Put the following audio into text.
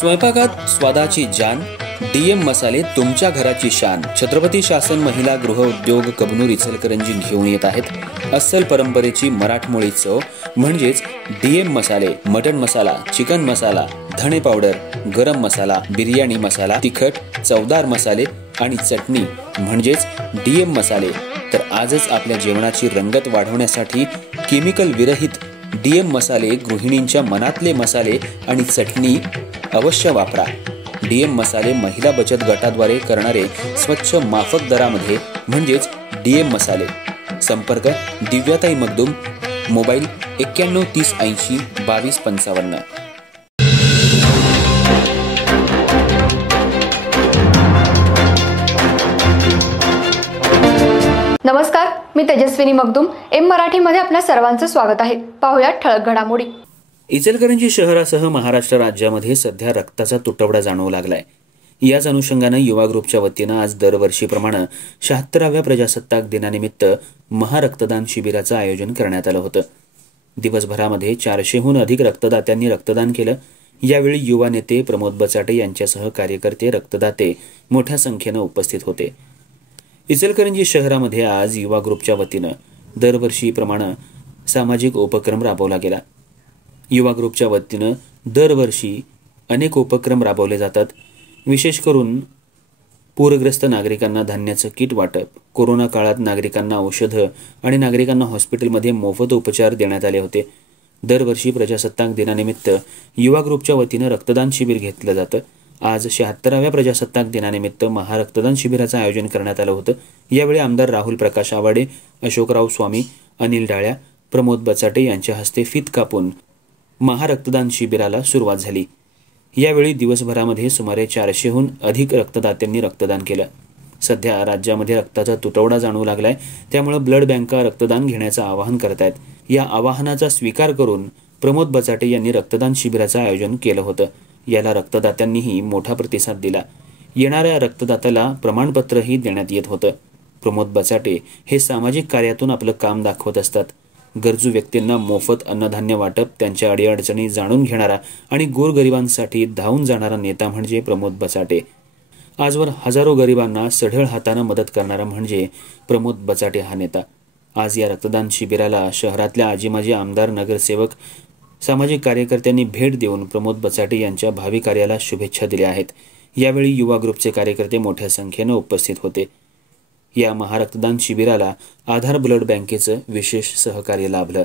स्वयंपाकात स्वादाची जान, डीएम मसाले तुमच्या घराची शान। छत्रपती शासन महिला गृह उद्योग कबनूर इचलकरंजी घेऊन येत आहेत अस्सल परंपरेची मराठमोळी चव म्हणजेच डीएम मसाले। मटन मसाला, चिकन मसाला, धणे पावडर, गरम मसाला, बिर्याणी मसाला, तिखट चवदार मसाले आणि चटणी म्हणजेच डीएम मसाले। तर आजच आपल्या जेवणाची रंगत वाढवण्यासाठी केमिकल विरहित डीएम मसाले, गृहिणींच्या मनातले मसाले आणि चटणी अवश्य वापरा। डीएम मसाले महिला बचत गटाद्वारे करणारे स्वच्छ माफक दरामध्ये म्हणजेच डीएम मसाले। संपर्क दिव्याताई मगदूम, मोबाईल 91 30 80 22 55। नमस्कार, मी तेजस्विनी मगदूम। एम मराठीमध्ये आपल्या सर्वांचं स्वागत आहे। पाहूया ठळक घडामोडी। इचलकरंजी शहरासह महाराष्ट्र राज्यामध्ये सध्या रक्ताचा तुटवडा जाणवू लागलाय। याच अनुषंगानं युवा ग्रुपच्या वतीनं आज दरवर्षीप्रमाणे 76व्या प्रजासत्ताक दिनानिमित्त महारक्तदान शिबिराचं आयोजन करण्यात आलं होतं। दिवसभरामध्ये 400हून अधिक रक्तदात्यांनी रक्तदान केलं। यावेळी युवा नेते प्रमोद बचाटे यांच्यासह कार्यकर्ते, रक्तदाते मोठ्या संख्येनं उपस्थित होते। इचलकरंजी शहरामध्ये आज युवा ग्रुपच्या वतीनं दरवर्षीप्रमाणे सामाजिक उपक्रम राबवला गेला। युवा ग्रुपच्या वतीनं दरवर्षी अनेक उपक्रम राबवले जातात। विशेष करून पूरग्रस्त नागरिकांना धान्याचं किट वाटप, कोरोना काळात नागरिकांना औषधं आणि नागरिकांना हॉस्पिटलमध्ये मोफत उपचार देण्यात आले होते। दरवर्षी प्रजासत्ताक दिनानिमित्त युवा ग्रुपच्या वतीनं रक्तदान शिबिर घेतलं जातं। आज 76व्या प्रजासत्ताक दिनानिमित्त महारक्तदान शिबिराचं आयोजन करण्यात आलं होतं। यावेळी आमदार राहुल प्रकाश आवाडे, अशोकराव स्वामी, अनिल डाळ्या, प्रमोद बचाटे यांच्या हस्ते फीत कापून महारक्तदान शिबिराला सुरुवात झाली। यावेळी दिवसभरामध्ये सुमारे 400हून अधिक रक्तदात्यांनी रक्तदान केलं। सध्या राज्यामध्ये रक्ताचा तुटवडा जाणवू लागलाय, त्यामुळे ब्लड बँका रक्तदान घेण्याचं आवाहन करत आहेत। या आवाहनाचा स्वीकार करून प्रमोद बचाटे यांनी रक्तदान शिबिराचं आयोजन केलं होतं। याला रक्तदात्यांनीही मोठा प्रतिसाद दिला। येणाऱ्या रक्तदात्याला प्रमाणपत्रही देण्यात येत होतं। प्रमोद बचाटे हे सामाजिक कार्यातून आपलं काम दाखवत असतात। गरजू व्यक्तींना मोफत अन्नधान्य वाटप, त्यांच्या अडीअडचणी जाणून घेणारा आणि गोरगरिबांसाठी धावून जाणारा नेता म्हणजे प्रमोद बचाटे। आजवर हजारो गरिबांना सढळ हाताने मदत करणारा म्हणजे प्रमोद बचाटे हा नेता। आज या रक्तदान शिबिराला शहरातल्या आजी-माजी आमदार, नगरसेवक, सामाजिक कार्यकर्त्यांनी भेट देऊन प्रमोद बचाटे यांच्या भावी कार्याला शुभेच्छा दिल्या आहेत। यावेळी युवा ग्रुपचे कार्यकर्ते मोठ्या संख्येने उपस्थित होते। या महारक्तदान शिबिराला आधार ब्लड बँकेचं विशेष सहकार्य लाभलं।